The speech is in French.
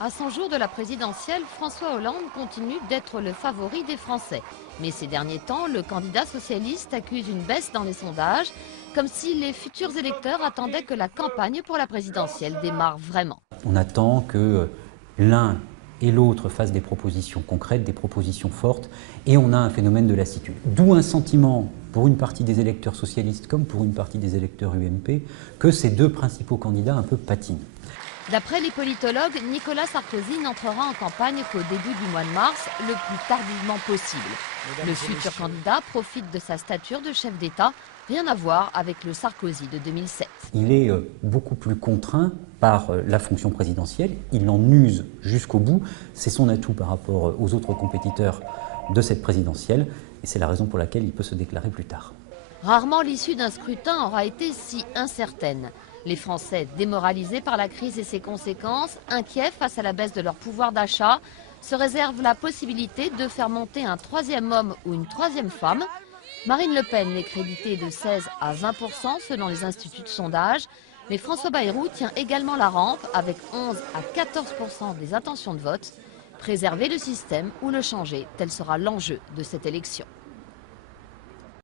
À 100 jours de la présidentielle, François Hollande continue d'être le favori des Français. Mais ces derniers temps, le candidat socialiste accuse une baisse dans les sondages, comme si les futurs électeurs attendaient que la campagne pour la présidentielle démarre vraiment. On attend que l'un et l'autre fassent des propositions concrètes, des propositions fortes, et on a un phénomène de lassitude. D'où un sentiment, pour une partie des électeurs socialistes comme pour une partie des électeurs UMP, que ces deux principaux candidats un peu patinent. D'après les politologues, Nicolas Sarkozy n'entrera en campagne qu'au début du mois de mars, le plus tardivement possible. Le futur candidat profite de sa stature de chef d'État, rien à voir avec le Sarkozy de 2007. Il est beaucoup plus contraint par la fonction présidentielle, il en use jusqu'au bout, c'est son atout par rapport aux autres compétiteurs de cette présidentielle, et c'est la raison pour laquelle il peut se déclarer plus tard. Rarement l'issue d'un scrutin aura été si incertaine. Les Français, démoralisés par la crise et ses conséquences, inquiets face à la baisse de leur pouvoir d'achat, se réservent la possibilité de faire monter un troisième homme ou une troisième femme. Marine Le Pen est créditée de 16 à 20% selon les instituts de sondage, mais François Bayrou tient également la rampe avec 11 à 14% des intentions de vote. Préserver le système ou le changer, tel sera l'enjeu de cette élection.